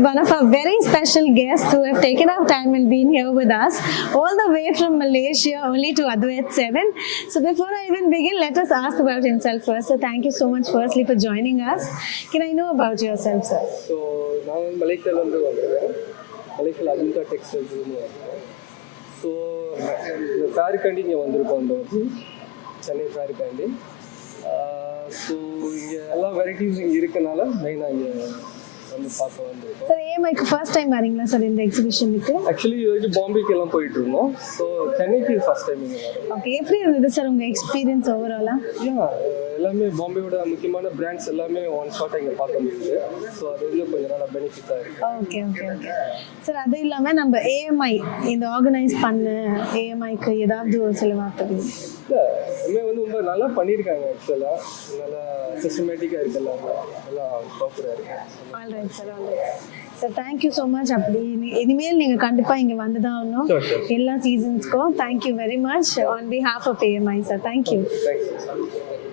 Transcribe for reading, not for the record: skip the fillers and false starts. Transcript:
with one of our very special guests who have taken our time and been here with us all the way from Malaysia only to ADVAIT 7. So before I even begin, let us ask about himself first. So thank you so much firstly for joining us. Can I know about yourself, sir? So நான் மலேசியாவிலேருந்து வந்திருக்கேன். மலேசியாவில் அஜுனா டெக்ஸ்டைல்ஸ்னு வந்திருக்கேன். So இந்த ஃபேருக்காண்டி இங்கே வந்திருக்கோம். அந்த Chennai ஃபேருக்காண்டி. So இங்கே எல்லா வெரைட்டிஸ் இங்கே இருக்கனால மெயினாக இங்கே வந்து பார்க்க வந்திருக்கோம். சார் ஏஎம்ஐக்கு ஃபர்ஸ்ட் டைம் வரீங்களா சார் இந்த எக்ஸிபிஷனுக்கு? ஆக்சுவலி இது வரைக்கும் பாம்பேக்கு எல்லாம் போயிட்டு இருந்தோம். ஸோ சென்னைக்கு ஃபர்ஸ்ட் டைம் இங்கே வரோம். ஓகே, எப்படி இருந்தது சார் உங்கள் எக்ஸ்பீரியன்ஸ் ஓவராலாக? எல்லாமே பாம்பேயோட முக்கியமான பிராண்ட்ஸ் எல்லாமே ஒன் ஷாட்டாக இங்கே பார்க்க முடியுது. ஸோ அது வந்து கொஞ்சம் நல்லா பெனிஃபிட்டாக இருக்குது. Okay okay okay sir. அது இல்லாமல் நம்ம ஏஎம்ஐ இந்த ஆர்கனைஸ் பண்ண ஏஎம்ஐக்கு ஏதாவது ஒரு சில வார்த்தைகள்? இல்லை, எல்லாமே வந்து ரொம்ப நல்லா பண்ணியிருக்காங்க. ஆக்சுவலாக நல்லா சிஸ்டமேட்டிக்காக இருக்குது. எல்லாமே நல்லா ப்ராப்பராக இருக்குது. Alright sir, alright sir. Thank you so much. அப்படி இனிமேல் நீங்கள் கண்டிப்பாக இங்கே வந்து தான் ஆகணும் எல்லா சீசன்ஸ்க்கும். Thank you very much on behalf of AMI sir. Thank you. Thanks.